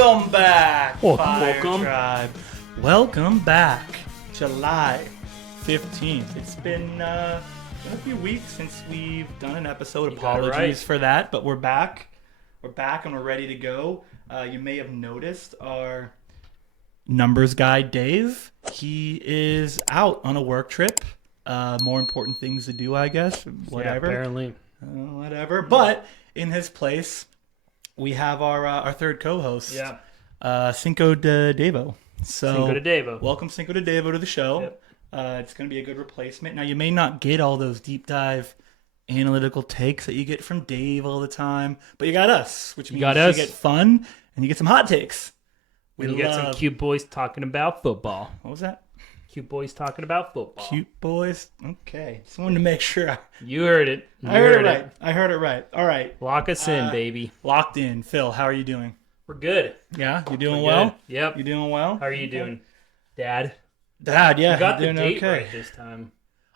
Welcome back, Welcome. Tribe. Welcome back, July 15th. It's been a few weeks since we've done an episode. Apologies for that, but we're back. We're back and we're ready to go. You may have noticed our numbers guy, Dave. He is out on a work trip. More important things to do, I guess. Whatever. Yeah, apparently. Whatever. But in his place, we have our third co-host, Cinco De Davoe. So, Cinco De Davoe. Welcome, Cinco De Davoe, to the show. Yep. It's going to be a good replacement. Now, you may not get all those deep dive analytical takes that you get from Dave all the time, but you got us, which means you get fun and you get some hot takes. You get some cute boys talking about football. What was that? Cute boys talking about football. Cute boys? Okay. Just wanted to make sure. You heard it. I heard it right. I heard it right. All right. Lock us in, baby. Locked in. Phil, how are you doing? We're good. Yeah? You doing well? Yep. You doing well? How are you doing, Dad? Dad, yeah. You got the doing date okay. right this time.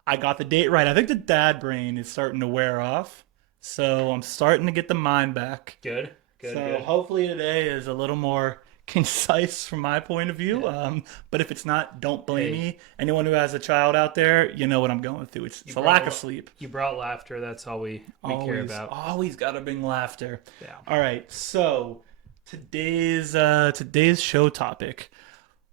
I got the date right. I think the dad brain is starting to wear off, so I'm starting to get the mind back. Good. Hopefully today is a little more concise from my point of view. Yeah. But if it's not, don't blame me. Anyone who has a child out there, you know what I'm going through. It's a lack of sleep. You brought laughter. That's all we care about. Always got to bring laughter. Yeah. All right. So today's show topic,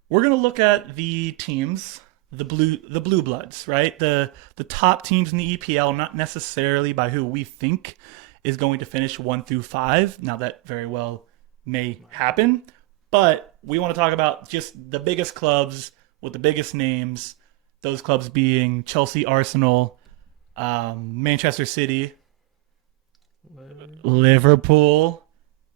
we're gonna look at the teams, the blue bloods, right? The top teams in the EPL, not necessarily by who we think is going to finish 1 through 5. Now that very well may happen. But we want to talk about just the biggest clubs with the biggest names, those clubs being Chelsea, Arsenal, Manchester City, Liverpool,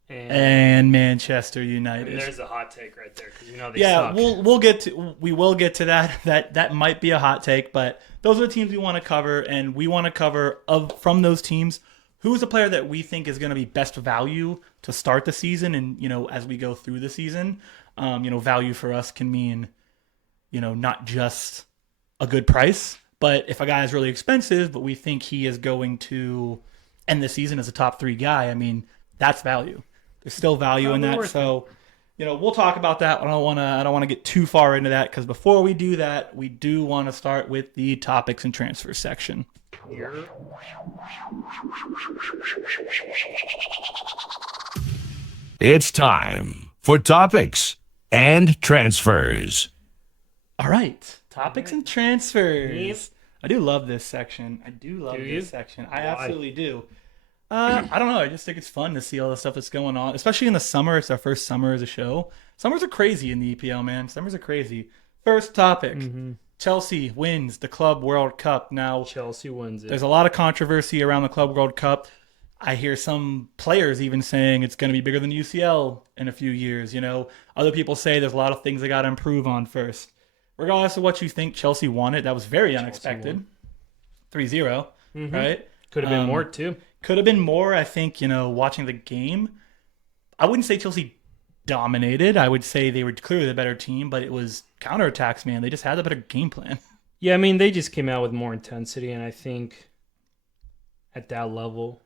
and Manchester United. And there's a hot take right there because they suck. we will get to that. That might be a hot take, but those are the teams we want to cover, and we want to cover from those teams who's a player that we think is going to be best value to start the season, and as we go through the season, value for us can mean, not just a good price, but if a guy is really expensive, but we think he is going to end the season as a top 3 guy, I mean, that's value. There's still value in that, so we'll talk about that. I don't want to get too far into that because before we do that, we do want to start with the topics and transfer section. It's time for topics and transfers. All right, topics and transfers. I do love this section. I absolutely do. I don't know. I just think it's fun to see all the stuff that's going on, especially in the summer. It's our first summer as a show. Summers are crazy in the EPL, man. Summers are crazy. First topic. Chelsea wins the Club World Cup. Now, Chelsea wins it. There's a lot of controversy around the Club World Cup. I hear some players even saying it's going to be bigger than UCL in a few years. Other people say there's a lot of things they got to improve on first. Regardless of what you think, Chelsea won it. That was very unexpected. 3-0, right? Could have been more, too. Could have been more. I think, watching the game, I wouldn't say Chelsea dominated. I would say they were clearly the better team, but it was counterattacks, man. They just had a better game plan. Yeah, I mean, they just came out with more intensity, and I think at that level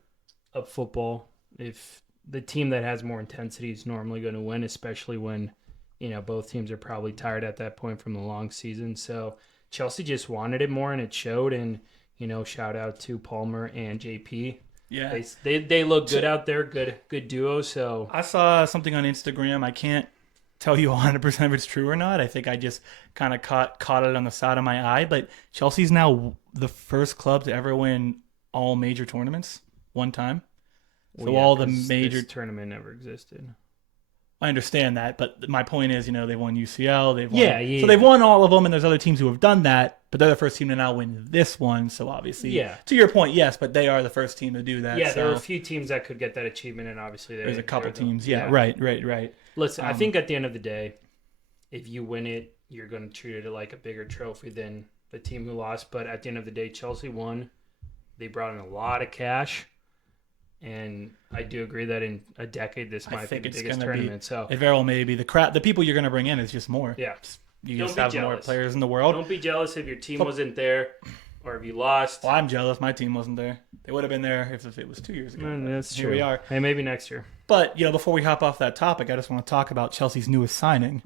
of football, if the team that has more intensity is normally going to win, especially when, both teams are probably tired at that point from the long season. So Chelsea just wanted it more, and it showed, and, shout out to Palmer and JP. Yeah, they look good out there, good duo. So I saw something on Instagram. I can't tell you 100% if it's true or not. I think I just kind of caught it on the side of my eye. But Chelsea's now the first club to ever win all major tournaments one time. So all the major this tournament never existed. I understand that, but my point is, they won UCL. They've won, Yeah. So they've won all of them, and there's other teams who have done that, but they're the first team to now win this one. So obviously, to your point, yes, but they are the first team to do that. Yeah, so there are a few teams that could get that achievement, and obviously there's a couple teams. Yeah, right. Listen, I think at the end of the day, if you win it, you're going to treat it like a bigger trophy than the team who lost. But at the end of the day, Chelsea won. They brought in a lot of cash. And I do agree that in a decade, this might be the biggest tournament. So it very well may be. The people you're going to bring in is just more. Yeah. You just have more players in the world. Don't be jealous if your team wasn't there or if you lost. Well, I'm jealous. My team wasn't there. They would have been there if it was 2 years ago. That's Here true. we are. Hey, maybe next year. But, before we hop off that topic, I just want to talk about Chelsea's newest signing.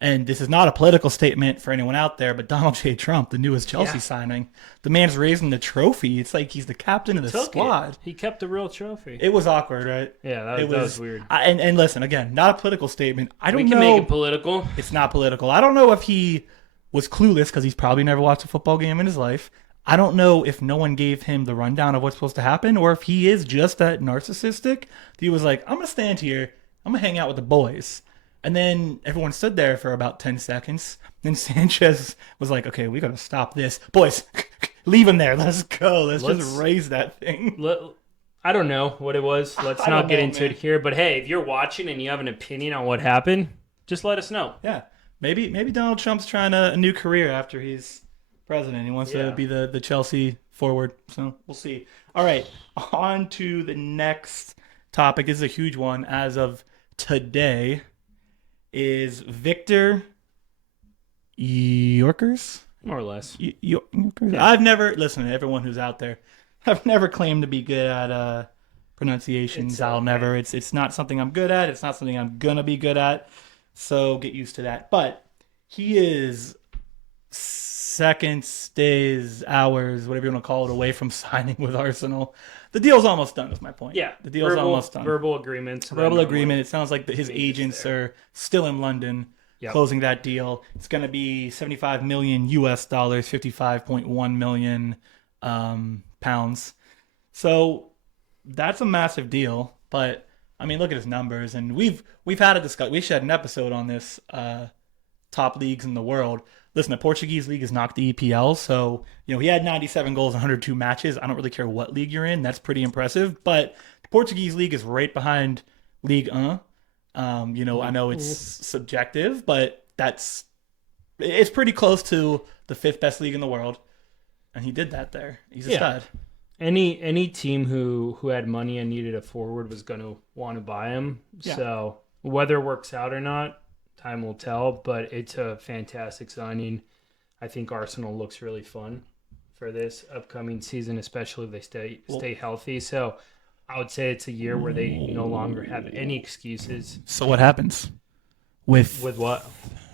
And this is not a political statement for anyone out there, but Donald J. Trump, the newest Chelsea signing, the man's raising the trophy. It's like he's the captain of the squad. He kept the real trophy. It was awkward, right? Yeah, that was weird. And listen, again, not a political statement. I don't know. We can make it political. It's not political. I don't know if he was clueless because he's probably never watched a football game in his life. I don't know if no one gave him the rundown of what's supposed to happen or if he is just that narcissistic. He was like, I'm going to stand here. I'm going to hang out with the boys. And then everyone stood there for about 10 seconds. Then Sanchez was like, okay, we got to stop this. Boys, leave him there. Let's go. Let's just raise that thing. I don't know what it was. Let's not get into it here. But hey, if you're watching and you have an opinion on what happened, just let us know. Yeah. Maybe Donald Trump's trying a new career after he's president. He wants to be the Chelsea forward. So we'll see. All right. On to the next topic. This is a huge one as of today. Is Victor Yorkers? More or less. Yorkers? Yeah. I've never, listen to everyone who's out there, I've never claimed to be good at pronunciations. It's not something I'm good at. It's not something I'm going to be good at. So get used to that. But he is seconds, days, hours, whatever you want to call it, away from signing with Arsenal. The deal's almost done, is my point. Yeah. The deal's almost done. Verbal agreements. Verbal agreement. It sounds like his agents are still in London closing that deal. It's going to be $75 million US dollars, 55.1 million pounds. So that's a massive deal. But I mean, look at his numbers, and we've had a discussion. We should have an episode on this top leagues in the world. Listen, the Portuguese league is not the EPL, so he had 97 goals in 102 matches. I don't really care what league you're in; that's pretty impressive. But the Portuguese league is right behind Ligue 1. I know it's subjective, but it's pretty close to the fifth best league in the world, and he did that there. He's a stud. Any team who had money and needed a forward was going to want to buy him. Yeah. So whether it works out or not, time will tell, but it's a fantastic signing. I think Arsenal looks really fun for this upcoming season, especially if they stay healthy. So I would say it's a year where they no longer have any excuses. So what happens with what?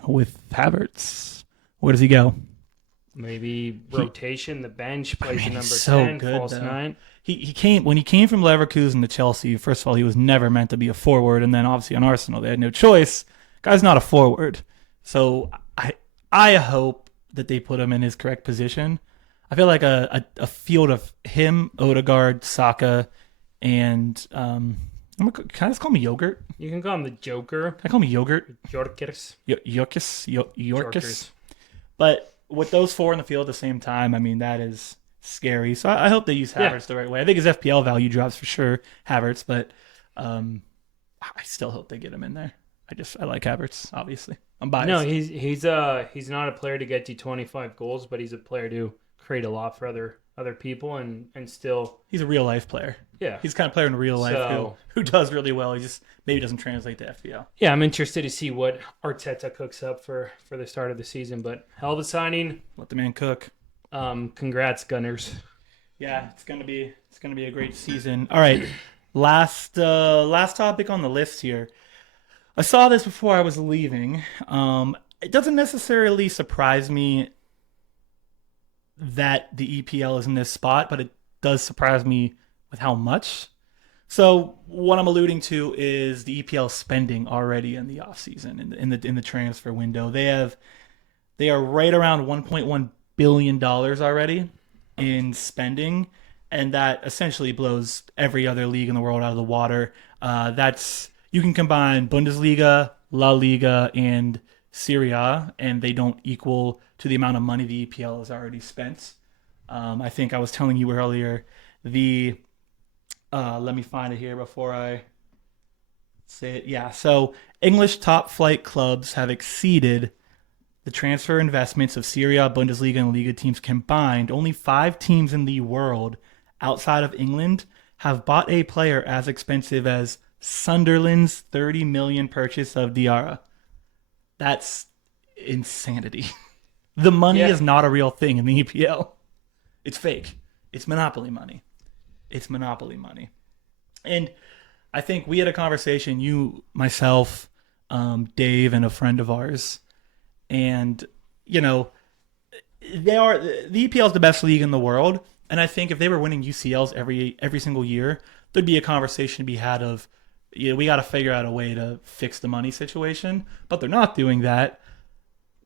With Havertz? Where does he go? Maybe rotation, the bench, plays the number 10, false 9. He came when he came from Leverkusen to Chelsea. First of all, he was never meant to be a forward, and then obviously on Arsenal they had no choice. Guy's not a forward, so I hope that they put him in his correct position. I feel like a field of him, Odegaard, Saka, and can I just call me Yogurt? You can call him the Joker. Can I call me Yogurt? Yorkers. Yorkers. But with those four in the field at the same time, I mean, that is scary. So I hope they use Havertz the right way. I think his FPL value drops for sure, Havertz, but I still hope they get him in there. I like Havertz, obviously. I'm biased. No, he's not a player to get you 25 goals, but he's a player to create a lot for other people and still. He's a real life player. Yeah, he's the kind of player in real life who does really well. He just maybe doesn't translate to FPL. Yeah, I'm interested to see what Arteta cooks up for the start of the season. But hell of a signing. Let the man cook. Congrats, Gunners. Yeah, it's gonna be a great season. All right, last topic on the list here. I saw this before I was leaving. It doesn't necessarily surprise me that the EPL is in this spot, but it does surprise me with how much. So what I'm alluding to is the EPL spending already in the offseason, in the transfer window. They are right around $1.1 billion already in spending, and that essentially blows every other league in the world out of the water. That's you can combine Bundesliga, La Liga, and Serie A, and they don't equal to the amount of money the EPL has already spent. I think I was telling you earlier, the let me find it here before I say it. Yeah, so English top flight clubs have exceeded the transfer investments of Serie A, Bundesliga, and Liga teams combined. Only 5 teams in the world outside of England have bought a player as expensive as Sunderland's 30 million purchase of Diarra. That's insanity. The money Yeah. is not a real thing in the EPL. It's fake. It's monopoly money. It's monopoly money. And I think we had a conversation, you, myself, Dave, and a friend of ours. And, you know, the EPL is the best league in the world. And I think if they were winning UCLs every single year, there'd be a conversation to be had of, we got to figure out a way to fix the money situation. But they're not doing that,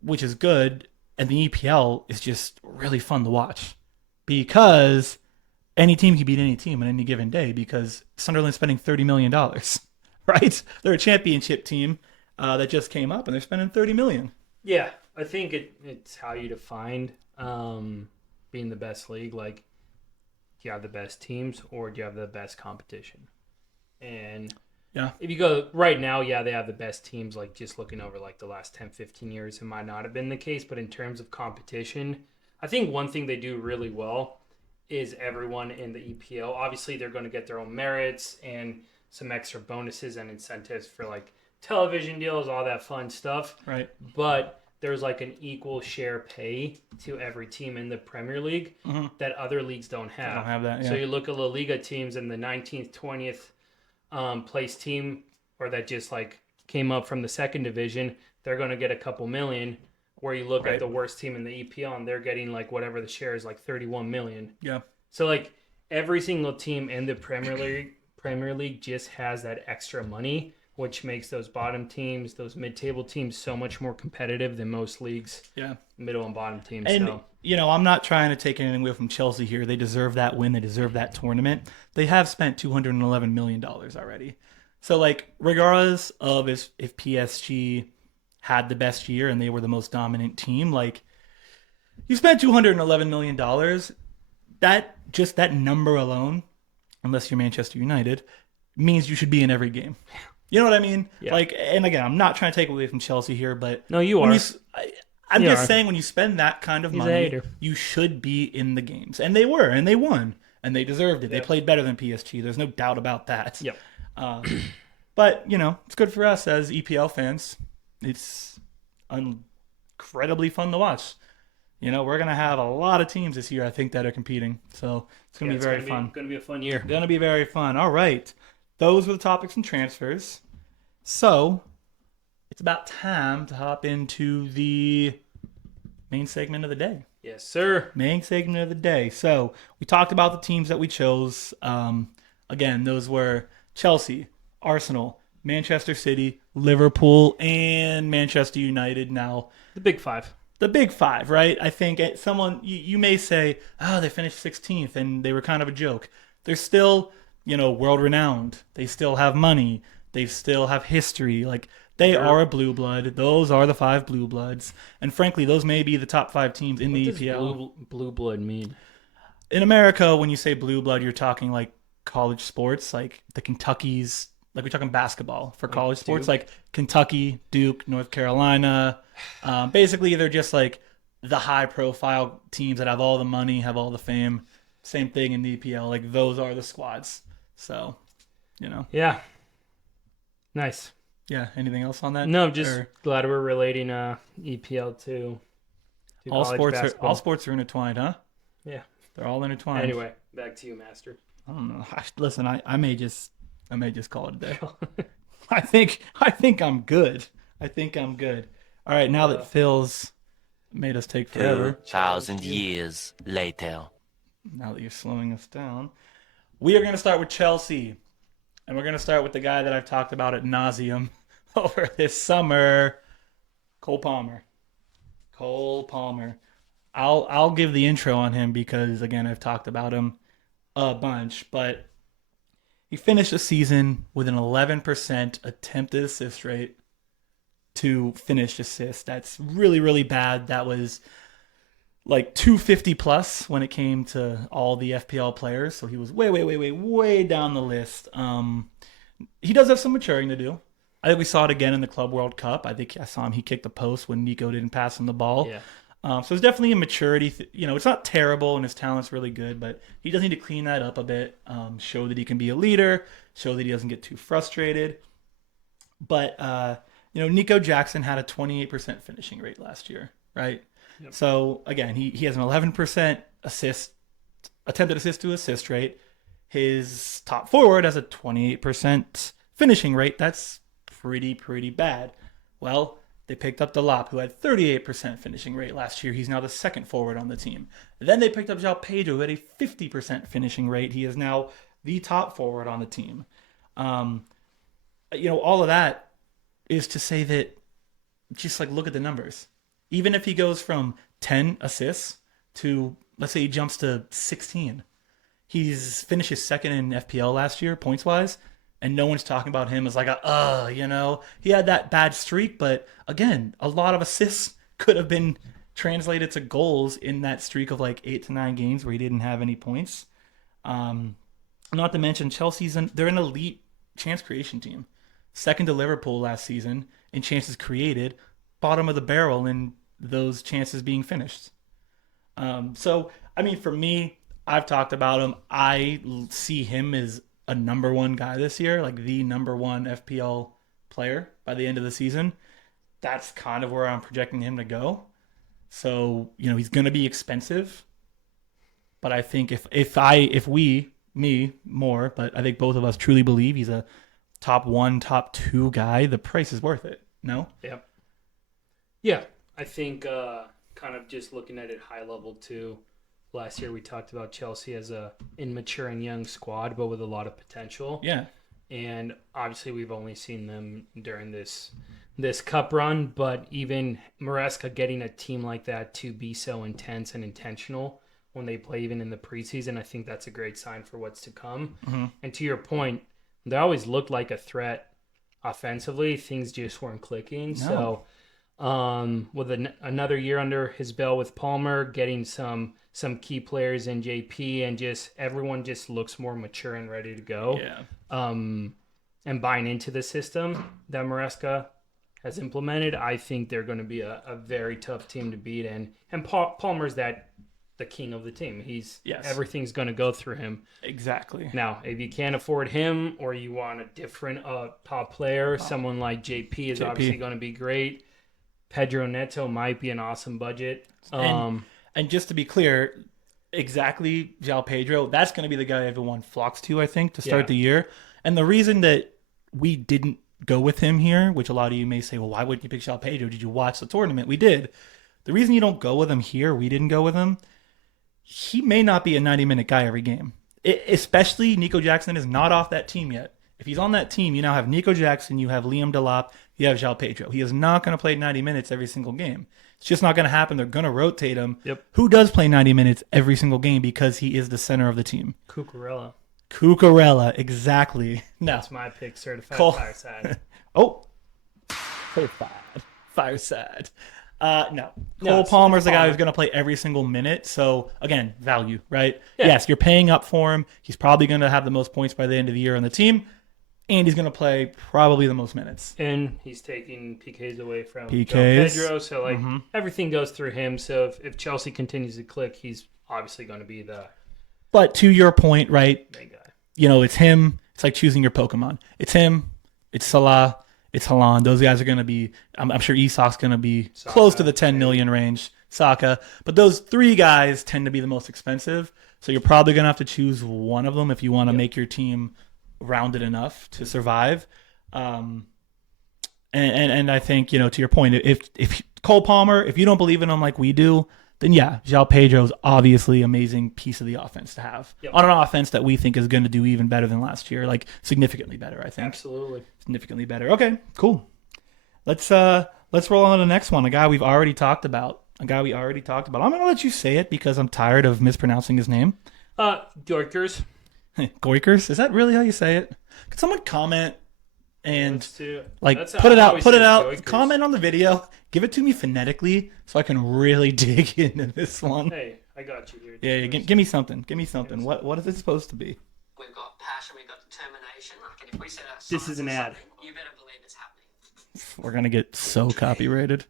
which is good. And the EPL is just really fun to watch because any team can beat any team on any given day because Sunderland's spending $30 million, right? They're a championship team that just came up and they're spending $30 million. Yeah, I think it's how you define being the best league. Like, do you have the best teams or do you have the best competition? And Yeah. if you go right now, yeah, they have the best teams. Like, just looking over like the last 10, 15 years, it might not have been the case. But in terms of competition, I think one thing they do really well is everyone in the EPL. Obviously, they're going to get their own merits and some extra bonuses and incentives for like television deals, all that fun stuff. Right. But there's like an equal share pay to every team in the Premier League that other leagues don't have. I don't have that. Yeah. So you look at La Liga teams and the 19th, 20th place team, or that just like came up from the second division, they're going to get a couple million. Where you look at the worst team in the EPL and they're getting like whatever the share is, like 31 million. Yeah. So like every single team in the Premier League just has that extra money, which makes those bottom teams, those mid-table teams, so much more competitive than most leagues. Yeah. Middle and bottom teams. And, So I'm not trying to take anything away from Chelsea here. They deserve that win. They deserve that tournament. They have spent $211 million already. So, like, regardless of if PSG had the best year and they were the most dominant team, like, you spent $211 million. That number alone, unless you're Manchester United, means you should be in every game. You know what I mean? Yeah. Like, and again, I'm not trying to take away from Chelsea here, but no, you when are. I'm You just are. saying when you spend that kind of He's a money, hater. you should be in the games. And they were, and they won, and they deserved it. They played better than PSG. There's no doubt about that. Yep. But, it's good for us as EPL fans. It's incredibly fun to watch. We're going to have a lot of teams this year, I think, that are competing. So it's going to be very fun. It's going to be a fun year. Going to be very fun. All right. Those were the topics and transfers. So it's about time to hop into the main segment of the day. Yes, sir. Main segment of the day. So we talked about the teams that we chose. Again, those were Chelsea, Arsenal, Manchester City, Liverpool, and Manchester United. Now, The Big Five. the big five, right? I think someone, you may say, oh, they finished 16th and they were kind of a joke. They're still, world renowned. They still have money. They still have history. Like, they are a blue blood. Those are the 5 blue bloods. And frankly, those may be the top 5 teams in the EPL. What does blue blood mean? In America, when you say blue blood, you're talking like college sports, like the Kentuckies, like we're talking basketball for college sports, like Kentucky, Duke, North Carolina. Basically, they're just like the high profile teams that have all the money, have all the fame. Same thing in the EPL. Like, those are the squads. So, Yeah. Nice. yeah. Anything else on that? No, just Or glad we're relating EPL to all college sports basketball. all sports are intertwined, huh? Yeah. They're all intertwined. Anyway, back to you, Master. I don't know. Listen, I may just call it a day. I think I'm good. All right, now that Phil's made us take forever, 2,000 years later. now that you're slowing us down, we are going to start with Chelsea. And we're going to start with the guy that I've talked about ad nauseum over this summer, Cole Palmer. I'll give the intro on him because, again, I've talked about him a bunch, but He finished the season with an 11% attempted assist rate to finish assist. That's really, really bad. That was like 250 plus when it came to all the FPL players. So he was way down the list. He does have some maturing to do. I think we saw it again in the Club World Cup. I think I saw him. He kicked the post when Nico didn't pass him the ball. Yeah. So it's definitely a maturity. It's not terrible and his talent's really good, but he does need to clean that up a bit. Show that he can be a leader. Show that he doesn't get too frustrated. But Nico Jackson had a 28% finishing rate last year, right? Yep. So again, he has an 11% attempted assist to assist rate. His top forward has a 28% finishing rate. That's pretty bad. Well, they picked up Delap, who had 38% finishing rate last year. He's now the second forward on the team. Then they picked up João Pedro, who had a 50% finishing rate. He is now the top forward on the team. All of that is to say that just like look at the numbers. Even if he goes from 10 assists to, let's say he jumps to 16, he's finished his second in FPL last year, points-wise, and no one's talking about him as like he had that bad streak, but again, a lot of assists could have been translated to goals in that streak of like 8 to 9 games where he didn't have any points. Not to mention Chelsea's they're an elite chance creation team. Second to Liverpool last season in chances created, bottom of the barrel in those chances being finished. For me, I've talked about him. I see him as a number one guy this year, like the number one FPL player by the end of the season. That's kind of where I'm projecting him to go. So, he's going to be expensive. But I think more, but I think both of us truly believe he's a top 1, top 2 guy, the price is worth it. No? Yep. Yeah. I think kind of just looking at it high level too. Last year we talked about Chelsea as a immature and young squad, but with a lot of potential. Yeah. And obviously we've only seen them during this cup run, but even Maresca getting a team like that to be so intense and intentional when they play even in the preseason, I think that's a great sign for what's to come. Mm-hmm. And to your point, they always looked like a threat offensively. Things just weren't clicking. No. So with another year under his belt with Palmer, getting some key players in JP, and just everyone just looks more mature and ready to go. Yeah. And buying into the system that Maresca has implemented, I think they're going to be a very tough team to beat. And Palmer's the king of the team. Everything's going to go through him. Exactly. Now, if you can't afford him, or you want a different top player, someone like JP is obviously going to be great. Pedro Neto might be an awesome budget. And just to be clear, exactly, João Pedro, that's going to be the guy everyone flocks to, I think, to start the year. And the reason that we didn't go with him here, which a lot of you may say, well, why wouldn't you pick João Pedro? Did you watch the tournament? We did. The reason you don't go with him here, we didn't go with him, he may not be a 90-minute guy every game. Especially Nico Jackson is not off that team yet. If he's on that team, you now have Nico Jackson, you have Liam Delap, you have João Pedro. He is not going to play 90 minutes every single game. It's just not going to happen. They're going to rotate him. Yep. Who does play 90 minutes every single game because he is the center of the team? Cucurella, exactly. No. That's my pick, certified Fireside. Oh, Fireside. No. Cole Palmer's the guy who's going to play every single minute. So, again, value, right? Yeah. Yes, you're paying up for him. He's probably going to have the most points by the end of the year on the team. And he's going to play probably the most minutes. And he's taking PKs away from João Pedro. So, everything goes through him. So, if Chelsea continues to click, he's obviously going to be the... But to your point, right? Main guy. It's him. It's like choosing your Pokemon. It's him. It's Salah. It's Haaland. Those guys are going to be... I'm sure Isak's going to be close to the 10 million range. Saka. But those 3 guys tend to be the most expensive. So, you're probably going to have to choose one of them if you want to make your team rounded enough to survive. And I think, to your point, if Cole Palmer, if you don't believe in him like we do, then João Pedro is obviously an amazing piece of the offense to have. Yep. On an offense that we think is going to do even better than last year, like significantly better, I think. Absolutely. Significantly better. Okay, cool. Let's roll on to the next one, a guy we've already talked about. I'm going to let you say it because I'm tired of mispronouncing his name. Dorkers. Goikers? Is that really how you say it? Could someone comment and That's put it how out? we Put say it out. Goikers. Comment on the video. Give it to me phonetically so I can really dig into this one. Hey, I got you here. Yeah, give me something. Give me something. What is it supposed to be? We've got passion, we've got determination. Like, and if we set our This sights is an on ad. something, you better believe it's happening. We're gonna get so copyrighted.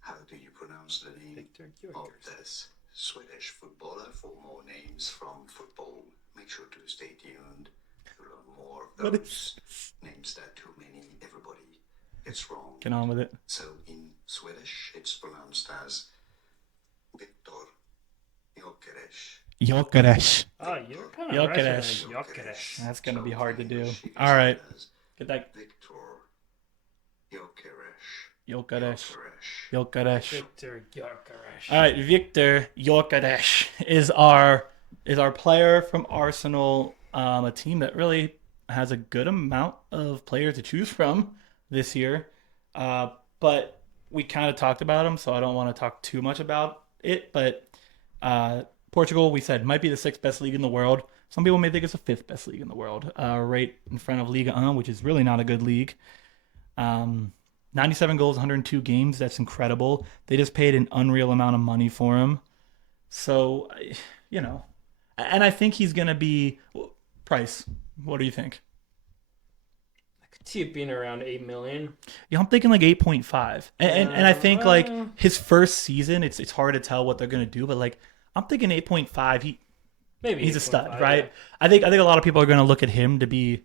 How do you pronounce the name of this Swedish footballer? For more names from football, make sure to stay tuned to learn more of What those names that too many everybody gets wrong. Get on with it. So in Swedish, it's pronounced as Viktor Gyökeres. Jokeres. Oh, you're kind of Gyökeres. Gyökeres. That's gonna be hard to do. English, you can All say right. it as Get that. Viktor Gyökeres. Jokeres. Gyökeres. Jokeres. Victor Gyökeres. All right, Victor Jokeres is our player from Arsenal, a team that really has a good amount of players to choose from this year. But we kind of talked about him, so I don't want to talk too much about it. But Portugal, we said, might be the 6th best league in the world. Some people may think it's the 5th best league in the world, right in front of Liga 1, which is really not a good league. 97 goals, 102 games. That's incredible. They just paid an unreal amount of money for him. So, and I think he's going to be price. What do you think? I could see it being around 8 million. Yeah, I'm thinking like 8.5. And I think like his first season, it's hard to tell what they're going to do, but like I'm thinking 8.5. Maybe He's a stud, 8.5, right? yeah. I think a lot of people are going to look at him to be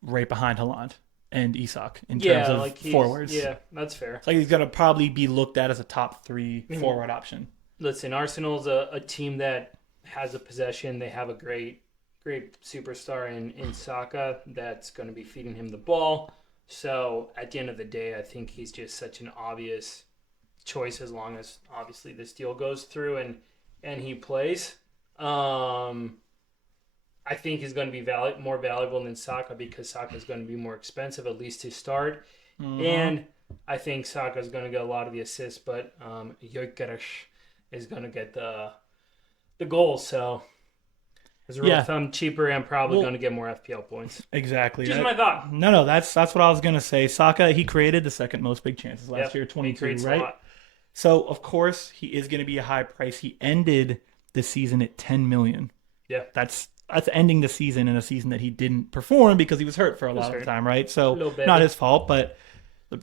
right behind Haaland and Isak in terms of like forwards. Yeah, that's fair. It's like he's going to probably be looked at as a top 3 forward option. Listen, Arsenal's a team that has a possession. They have a great superstar in Saka that's going to be feeding him the ball. So at the end of the day, I think he's just such an obvious choice as long as obviously this deal goes through and he plays. I think he's going to be more valuable than Saka because Saka is going to be more expensive, at least to start. And I think Saka is going to get a lot of the assists, but Gyökeres is going to get the goals. So as a rule of thumb, cheaper and probably going to get more FPL points. Exactly. Just my thought. No, that's what I was going to say. Saka, he created the second most big chances last year, He 22, creates a right? lot. So, of course, he is going to be a high price. He ended the season at 10 million. Yeah. That's ending the season in a season that he didn't perform because he was hurt for a lot of the time, right? So, little bit. not his fault, but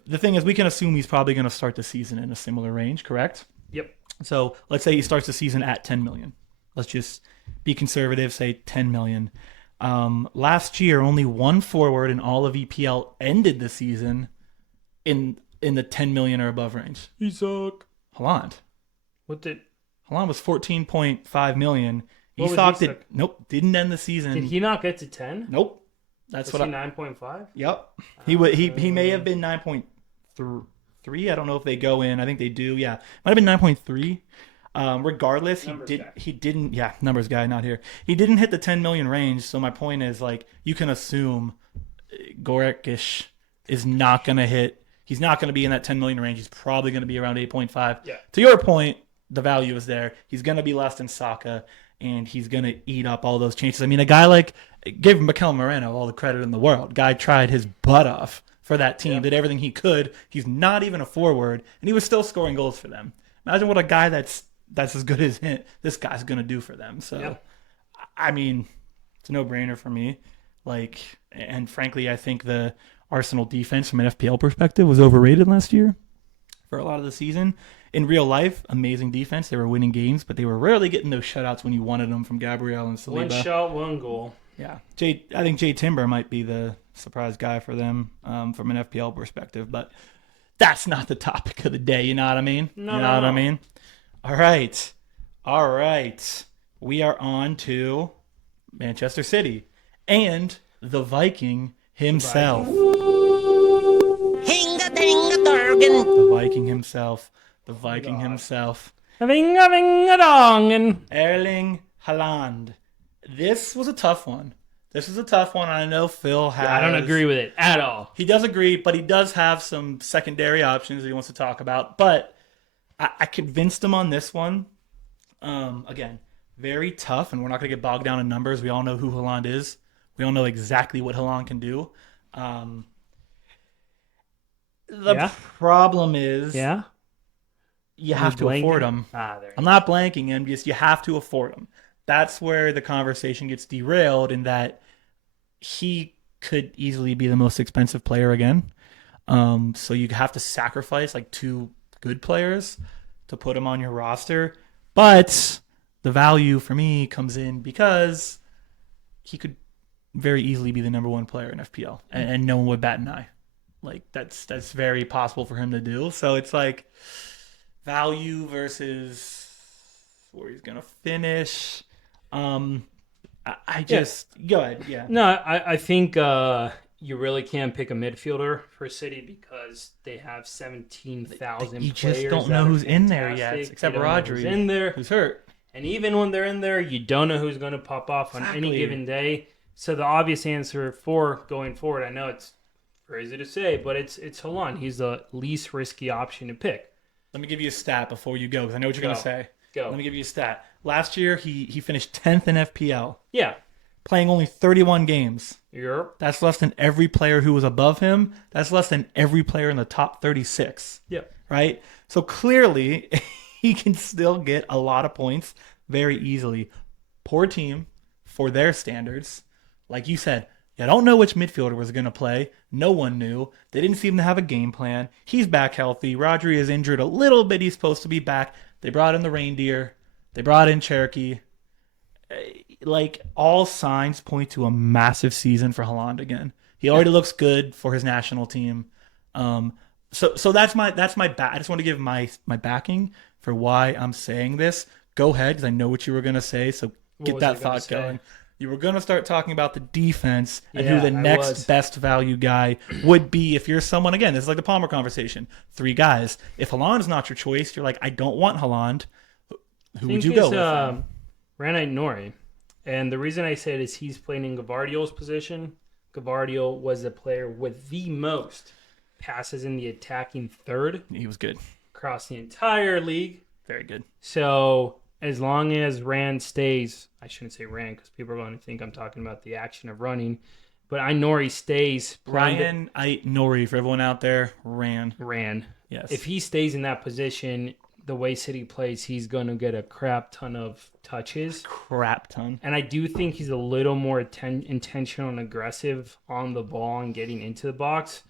the thing is we can assume he's probably going to start the season in a similar range, correct? Yep. So, let's say he starts the season at 10 million. Let's just be conservative, say 10 million. Last year, only one forward in all of EPL ended the season in the 10 million or above range. Isak. Haaland. What did Haaland was 14.5 million. What was Isak didn't end the season. he not get to 10? Nope. That's Was what he I. 9.5? Yep. He may have been 9.3. I don't know if they go in. I think they do. Yeah, might have been 9.3. Regardless, he didn't. Yeah, numbers guy, not here. He didn't hit the 10 million range. So my point is, like, you can assume Gorekish is not going to hit. He's not going to be in that 10 million range. He's probably going to be around 8.5. Yeah. To your point, the value is there. He's going to be less than Saka, and he's going to eat up all those chances. I mean, a guy like, give Mikel Moreno all the credit in the world. Guy tried his butt off for that team, did everything he could. He's not even a forward, and he was still scoring goals for them. Imagine what a guy that's as good as him, this guy's going to do for them. So, I mean, it's a no-brainer for me. Like, and frankly, I think the Arsenal defense from an FPL perspective was overrated last year for a lot of the season. In real life, amazing defense. They were winning games, but they were rarely getting those shutouts when you wanted them from Gabriel and Saliba. One shot, one goal. Yeah. I think Jay Timber might be the surprise guy for them from an FPL perspective, but that's not the topic of the day. You know what I mean? No, you know what I mean? All right. We are on to Manchester City and the Viking himself. The Viking himself. Erling Haaland. This was a tough one. I know Phil has. I don't agree with it at all. He does agree, but he does have some secondary options that he wants to talk about. But I convinced him on this one. Again, very tough, and we're not going to get bogged down in numbers. We all know who Haaland is. We all know exactly what Haaland can do. The problem is you have to afford him. I'm not blanking him. Just you have to afford him. That's where the conversation gets derailed in that he could easily be the most expensive player again. So you have to sacrifice like 2 good players to put him on your roster. But the value for me comes in because he could very easily be the number 1 player in FPL, and no one would bat an eye. Like that's very possible for him to do. So it's like value versus where he's gonna finish. I just go ahead. Yeah. No, I think you really can't pick a midfielder for City because they have 17,000 You players. just don't know who's in there yet, except Rodri, who's in there, who's hurt. and even when they're in there, you don't know who's going to pop off on any given day. So the obvious answer for going forward, I know it's crazy to say, but it's Haaland. He's the least risky option to pick. Let me give you a stat before you go, because I know what you're going to say. Go. Let me give you a stat. Last year, he finished 10th in FPL, Yeah. playing only 31 games. Europe. That's less than every player who was above him. That's less than every player in the top 36. Yep. Right? So clearly, he can still get a lot of points very easily. Poor team for their standards. Like you said, you don't know which midfielder was going to play. No one knew. They didn't seem to have a game plan. He's back healthy. Rodri is injured a little bit. He's supposed to be back. They brought in the reindeer. They brought in Cherokee. Like, all signs point to a massive season for Haaland again. He already looks good for his national team. So that's my I just want to give my backing for why I'm saying this. Go ahead, because I know what you were gonna say. So get that thought going. You were gonna start talking about the defense and who the next best value guy would be if you're someone. Again, this is like the Palmer conversation. 3 guys. If Haaland is not your choice, you're like, I don't want Haaland. Who would you go with? Ranite Nori. And the reason I say it is he's playing in Gavardio's position. Gavardio was the player with the most passes in the attacking third. He was good. Across the entire league. Very good. So as long as Rand stays, I shouldn't say Rand because people are going to think I'm talking about the action of running, but Nori stays. Ryan Nori, for everyone out there, Ran. Yes. If he stays in that position, the way City plays, he's going to get a crap ton of touches. And I do think he's a little more intentional and aggressive on the ball and getting into the box.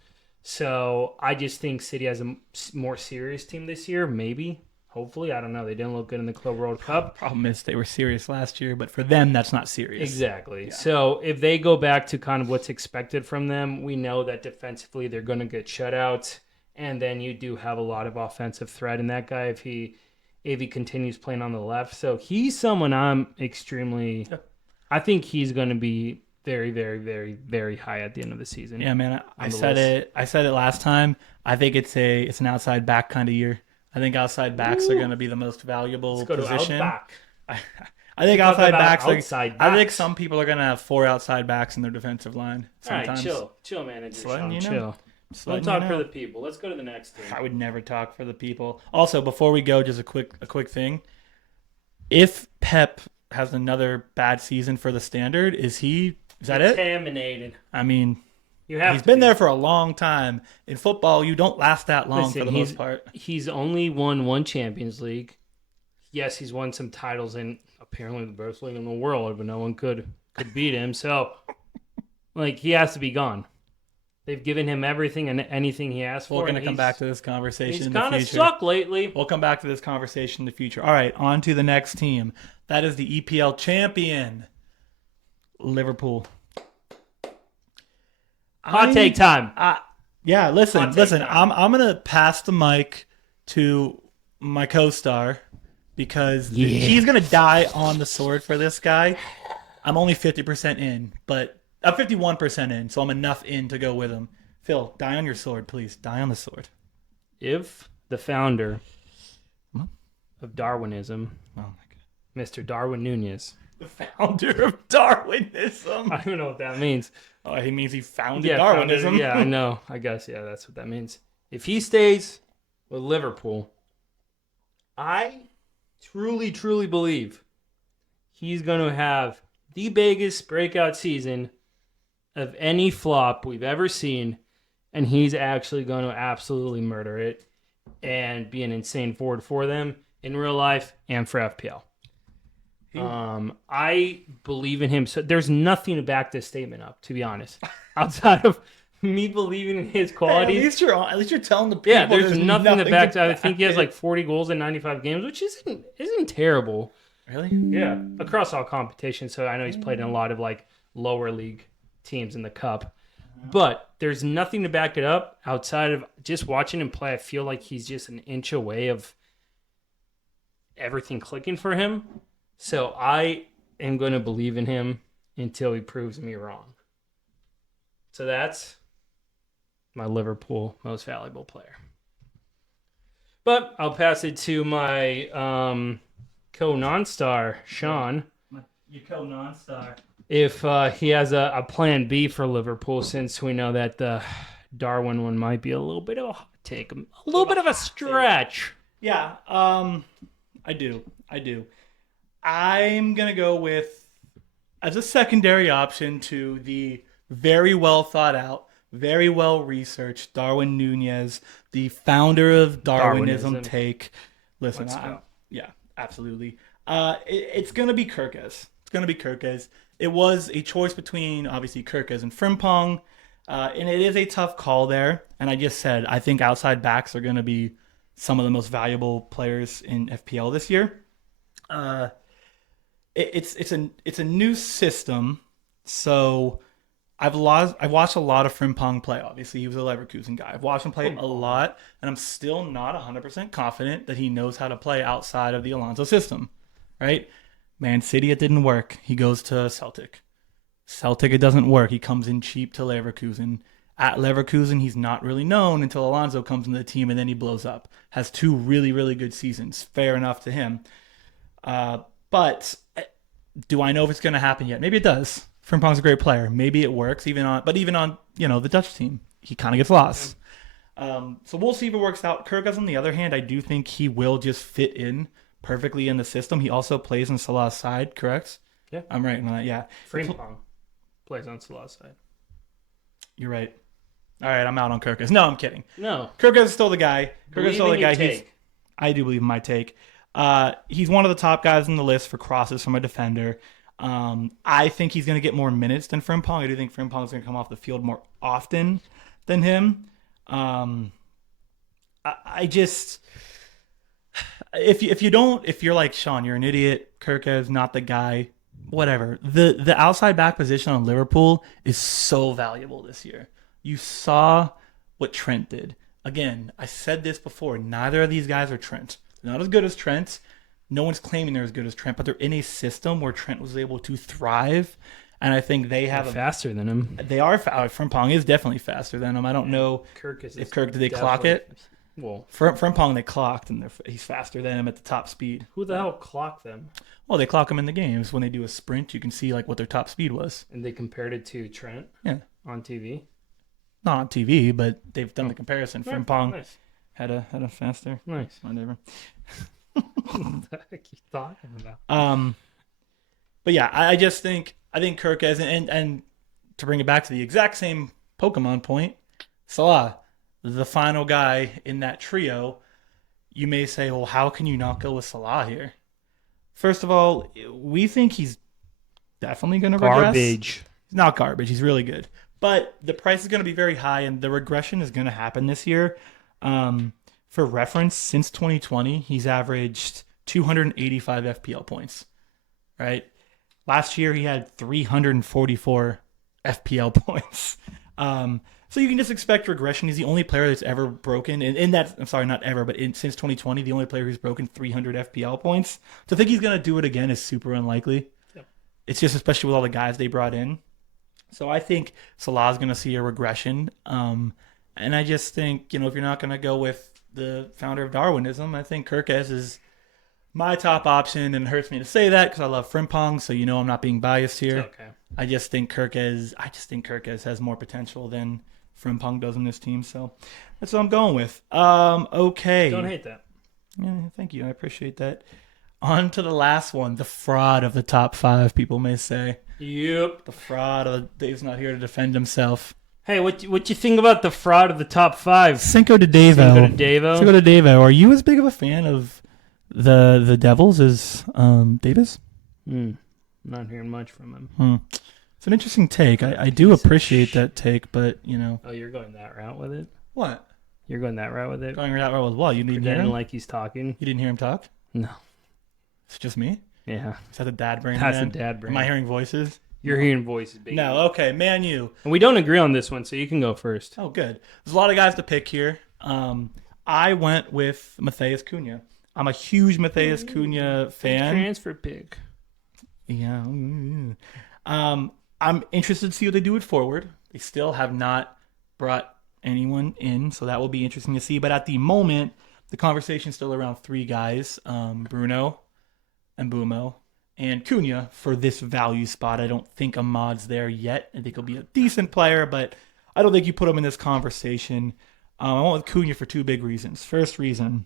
So I just think City has a more serious team this year, maybe. Hopefully. I don't know. They didn't look good in the Club World Cup. Problem is they were serious last year, but for them, that's not serious. Exactly. Yeah. So if they go back to kind of what's expected from them, we know that defensively they're going to get shut out. And then you do have a lot of offensive threat in that guy if he continues playing on the left. So he's someone I'm extremely I think he's going to be very, very, very, very high at the end of the season. Yeah, man. I said it last time. I think it's an outside back kind of year. I think outside backs are going to be the most valuable position. To outback. I think outside backs. I think some people are going to have 4 outside backs in their defensive line. Sometimes. All right, chill, manager. Chill. Chill. Don't talk for the people. Let's go to the next team. I would never talk for the people. Also, before we go, just a quick thing. If Pep has another bad season for the Standard, is that it? Contaminated. I mean, he's been there for a long time. In football, you don't last that long for the most part. He's only won 1 Champions League. Yes, he's won some titles in apparently the best league in the world, but no one could beat him. So, he has to be gone. They've given him everything and anything he asked for. We're going to come back to this conversation in the future. He's kind of sucked lately. We'll come back to this conversation in the future. All right, on to the next team. That is the EPL champion, Liverpool. Hot take time. Listen. I'm going to pass the mic to my co-star because he's going to die on the sword for this guy. I'm only 50% in, but... I'm 51% in, so I'm enough in to go with him. Phil, die on your sword, please. Die on the sword. If the founder of Darwinism, Mr. Darwin Nunez. The founder of Darwinism? I don't know what that means. Oh, he means he founded Darwinism. I know. I guess, that's what that means. If he stays with Liverpool, I truly, truly believe he's going to have the biggest breakout season of any flop we've ever seen, and he's actually going to absolutely murder it and be an insane forward for them in real life and for FPL. I believe in him. So there's nothing to back this statement up, to be honest, outside of me believing in his qualities. At least you're telling the people. Yeah, there's nothing to back. I think he has it. like 40 goals in 95 games, which isn't terrible. Really? Yeah, across all competitions. So I know he's played in a lot of like lower league teams in the cup, but there's nothing to back it up outside of just watching him play. I feel like he's just an inch away of everything clicking for him. So I am going to believe in him until he proves me wrong. So that's my Liverpool most valuable player. But I'll pass it to my co-non-star, Sean. You co-non-star. If he has a plan B for Liverpool, since we know that the Darwin one might be a little bit of a hot take, a little bit of a stretch. Yeah, I do. I'm going to go with, as a secondary option to the very well thought out, very well researched Darwin Nunez, the founder of Darwinism take. Listen, yeah, absolutely. It's going to be Kirkes. It was a choice between, obviously, Kirkes and Frimpong, and it is a tough call there. And I just said, I think outside backs are going to be some of the most valuable players in FPL this year. It's a new system, so I've watched a lot of Frimpong play. Obviously, he was a Leverkusen guy. I've watched him play a lot, and I'm still not 100% confident that he knows how to play outside of the Alonso system. Right? Man City, it didn't work. He goes to Celtic. Celtic, it doesn't work. He comes in cheap to Leverkusen. At Leverkusen, he's not really known until Alonso comes into the team, and then he blows up. Has 2 really, really good seasons. Fair enough to him. But do I know if it's going to happen yet? Maybe it does. Frimpong's a great player. Maybe it works, even on the Dutch team, he kind of gets lost. So we'll see if it works out. Kirkes, on the other hand, I do think he will just fit in perfectly in the system. He also plays on Salah's side, correct? Yeah. I'm right on that, yeah. Frimpong plays on Salah's side. You're right. All right, I'm out on Kirkes. No, I'm kidding. No. Kirkes is still the guy. Believe in your take. I do believe in my take. He's one of the top guys on the list for crosses from a defender. I think he's going to get more minutes than Frimpong. I do think Frimpong is going to come off the field more often than him. I just, if you're like Sean, you're an idiot. Kirkes not the guy. Whatever. The outside back position on Liverpool is so valuable this year. You saw what Trent did. Again, I said this before. Neither of these guys are Trent. They're not as good as Trent. No one's claiming they're as good as Trent, but they're in a system where Trent was able to thrive, and I think they have faster than him. They are. Frimpong is definitely faster than him. I don't know did they clock it? Well, Frimpong they clocked, and he's faster than him at the top speed. Who the hell clocked them? Well, they clock them in the games when they do a sprint. You can see like what their top speed was. And they compared it to Trent. Yeah, on TV. Not on TV, but they've done the comparison. Yeah, Frimpong nice. had a faster. Nice. Whatever. What the heck are you talking about? But yeah, I just think Kirkes and to bring it back to the exact same Pokemon point, Salah, the final guy in that trio. You may say, well, how can you not go with Salah here? First of all, we think he's definitely going to regress. Garbage. He's not garbage. He's really good. But the price is going to be very high, and the regression is going to happen this year. For reference, since 2020, he's averaged 285 FPL points, right? Last year, he had 344 FPL points. So you can just expect regression. He's the only player that's ever broken, since 2020, the only player who's broken 300 FPL points. To think he's going to do it again is super unlikely. Yep. It's just especially with all the guys they brought in. So I think Salah's going to see a regression. And I just think, if you're not going to go with the founder of Darwinism, I think Kirkes is my top option, and it hurts me to say that because I love Frimpong, so I'm not being biased here. Okay. I just think Kirkes has more potential than Frimpong does in this team, so that's what I'm going with. Okay. Don't hate that. Yeah, thank you. I appreciate that. On to the last one, the fraud of the top 5, people may say. Yep. The fraud of Dave's not here to defend himself. Hey, what you think about the fraud of the top 5? Cinco de Davoe. Cinco de Davoe. Cinco de Davoe. Are you as big of a fan of the Devils as Davis? Not hearing much from him. It's an interesting take. I do appreciate that take, but you know. Oh, you're going that route with it? What? You're going that route with it? Going that route with what? You didn't hear Pretending him? like he's talking? You didn't hear him talk? No. It's just me? Yeah. Is that the dad brain? That's the again? dad brain. Am I hearing voices? You're hearing voices, baby. No. Okay. Man, you. And we don't agree on this one, so you can go first. Oh, good. There's a lot of guys to pick here. I went with Matheus Cunha. I'm a huge Matheus Cunha fan. Transfer pick. Yeah. I'm interested to see what they do with forward. They still have not brought anyone in, so that will be interesting to see. But at the moment, the conversation's still around 3 guys, Bruno and Bumo and Cunha for this value spot. I don't think Ahmad's there yet. I think he'll be a decent player, but I don't think you put him in this conversation. I went with Cunha for 2 big reasons. First reason,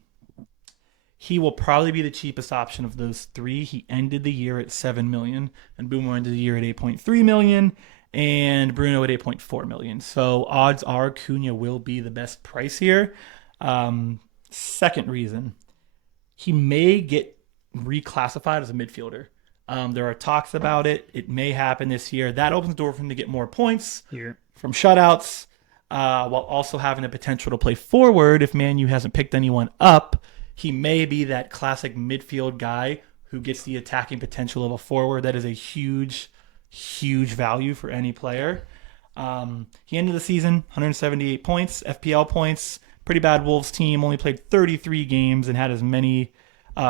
he will probably be the cheapest option of those 3. He ended the year at $7 million, and Boomer ended the year at $8.3 million, and Bruno at $8.4 million. So odds are Cunha will be the best price here. Second reason, he may get reclassified as a midfielder. There are talks about it. It may happen this year. That opens the door for him to get more points Here. from shutouts, while also having the potential to play forward if Man U hasn't picked anyone up. He may be that classic midfield guy who gets the attacking potential of a forward. That is a huge, huge value for any player. He ended the season 178 points, FPL points. Pretty bad Wolves team. Only played 33 games and had as many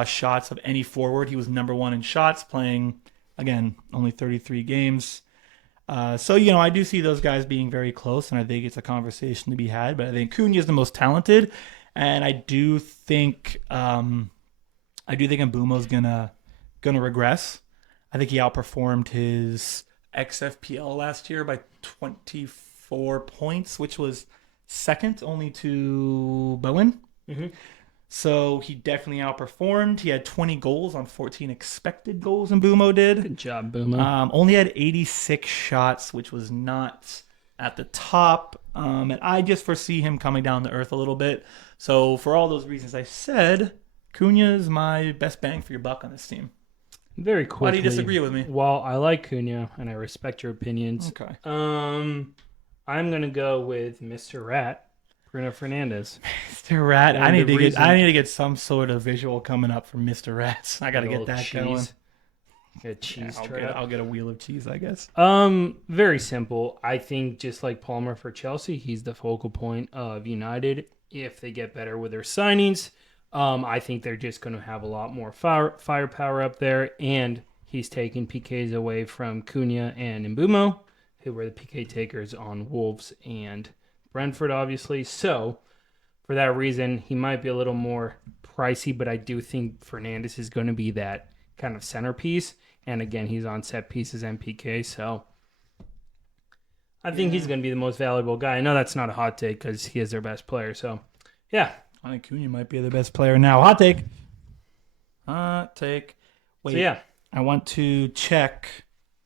shots of any forward. He was number 1 in shots, playing, again, only 33 games. So, I do see those guys being very close, and I think it's a conversation to be had. But I think Cunha is the most talented. And I do think Mbumo's gonna regress. I think he outperformed his XFPL last year by 24 points, which was second only to Bowen. Mm-hmm. So he definitely outperformed. He had 20 goals on 14 expected goals, Mbumo did. Good job, Boomo. Only had 86 shots, which was not at the top. And I just foresee him coming down to earth a little bit. So for all those reasons I said, Cunha is my best bang for your buck on this team. Very quickly. Why do you disagree with me? Well, I like Cunha, and I respect your opinions. Okay. I'm going to go with Mr. Rat, Bruno Fernandes. Mr. Rat, And I need the to get some sort of visual coming up from Mr. Rat. I got to get that going. Good cheese I'll get a wheel of cheese, I guess. Very simple. I think just like Palmer for Chelsea, he's the focal point of United. If they get better with their signings, I think they're just going to have a lot more firepower up there. And he's taking PKs away from Cunha and Mbumo, who were the PK takers on Wolves and Brentford, obviously. So for that reason, he might be a little more pricey, but I do think Fernandes is going to be that kind of centerpiece. And again, he's on set pieces and PK, so I think he's going to be the most valuable guy. I know that's not a hot take because he is their best player. So, yeah. I think Cunha might be the best player now. Hot take. Hot take. Wait. So, yeah. I want to check.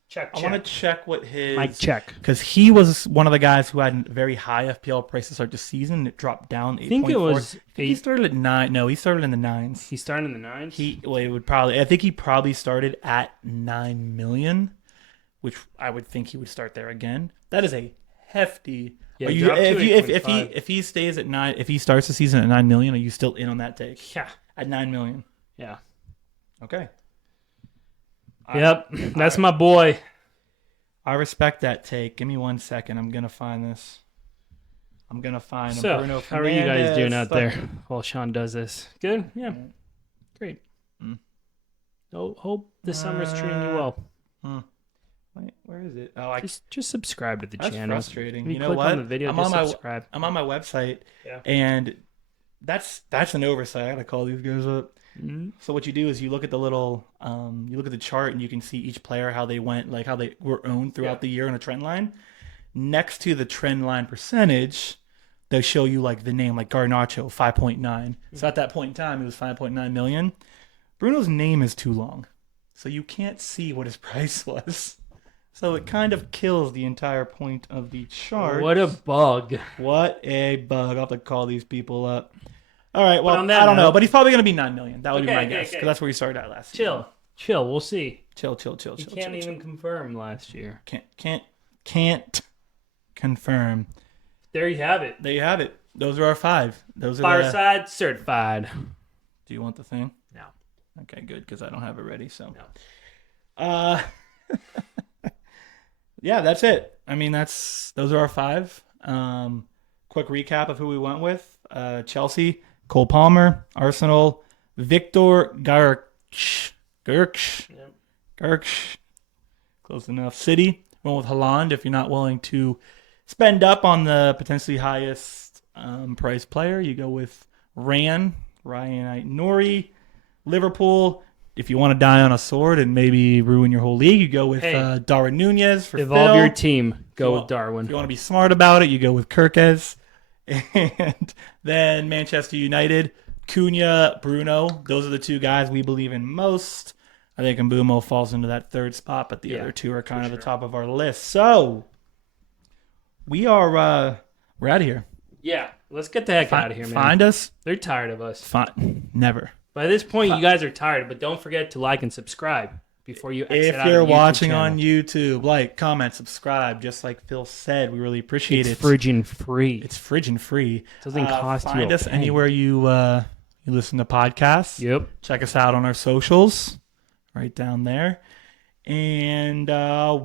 Check. I want to check what his... Mike check. Because he was one of the guys who had very high FPL price to start the season. It dropped down 8.4. I think it was... He started at 9. No, he started in the 9s. He started in the 9s? I think he probably started at 9 million, which I would think he would start there again. That is a hefty... Yeah, if he stays at 9, if he starts the season at 9 million, are you still in on that take? Yeah. At 9 million. Yeah. Okay. Yep. That's my boy. I respect that take. Give me 1 second. I'm going to find this. I'm going to find So, Bruno how are you guys doing Fernandes. out there while Sean does this? Good? Yeah. Great. Hope the summer's treating you well. Wait, where is it? Oh, Just subscribe to the that's channel. frustrating. If You know click what? on the video, just subscribe. I'm on my website, Yeah. and that's an oversight. I gotta call these guys up. Mm-hmm. So what you do is you look at the little, you look at the chart, and you can see each player how they went, like how they were owned throughout the year in a trend line. Next to the trend line percentage, they show you like the name, like Garnacho 5.9. So at that point in time, it was 5.9 million. Bruno's name is too long, so you can't see what his price was. So it kind of kills the entire point of the chart. What a bug. What a bug. I'll have to call these people up. All right, well, on that I don't know, note- but he's probably going to be 9 million. That would be Okay, my okay, guess, okay. because that's where he started at last season. Chill. We'll see. Chill. He can't even confirm last year. Can't confirm. There you have it. There you have it. Those are our 5. Those are Fireside certified. Do you want the thing? No. Okay, good, because I don't have it ready. So, No. yeah, that's it. I mean, those are our 5. Quick recap of who we went with: Chelsea, Cole Palmer; Arsenal, Victor Garksch. Yep. Garksch. Close enough. City went with Haaland. If you're not willing to spend up on the potentially highest price player, you go with Ryan Nori. Liverpool. If you want to die on a sword and maybe ruin your whole league, you go with Darwin Nunez for Evolve Phil. your team. Go with If Darwin. you want to be smart about it, you go with Kirkes. And then Manchester United, Cunha, Bruno. Those are the 2 guys we believe in most. I think Mbumo falls into that 3rd spot, but the other 2 are kind of the top of our list. So we are we're out of here. Yeah. Let's get the heck out of here, man. Find us. They're tired of us. Never. By this point, you guys are tired, but don't forget to like and subscribe before you exit If out you're of the YouTube watching channel. on YouTube, like, comment, subscribe. Just like Phil said, we really appreciate It's it. friggin' free. It's friggin' free. Doesn't cost you Find a us penny. anywhere you listen to podcasts. Yep. Check us out on our socials, right down there. And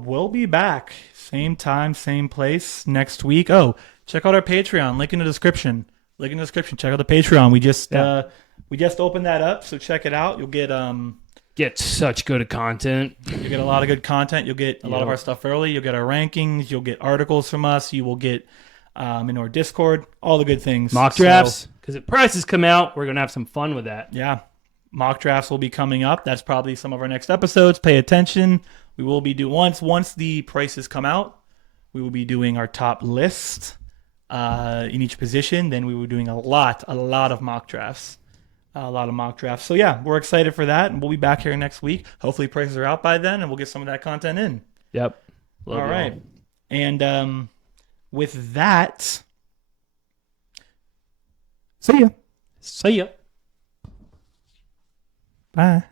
we'll be back. Same time, same place next week. Oh, check out our Patreon. Link in the description. Check out the Patreon. We just opened that up, so check it out. You'll Get such good content. You'll get a lot of good content. You'll get a lot of our stuff early. You'll get our rankings. You'll get articles from us. You will get in our Discord. All the good things. Mock drafts. Because if prices come out, we're going to have some fun with that. Yeah. Mock drafts will be coming up. That's probably some of our next episodes. Pay attention. We will be once the prices come out, we will be doing our top list in each position. Then we will be doing a lot of mock drafts. So yeah, we're excited for that, and we'll be back here next week. Hopefully prices are out by then, and we'll get some of that content in. Yep. All right. And with that, see ya. See ya. Bye.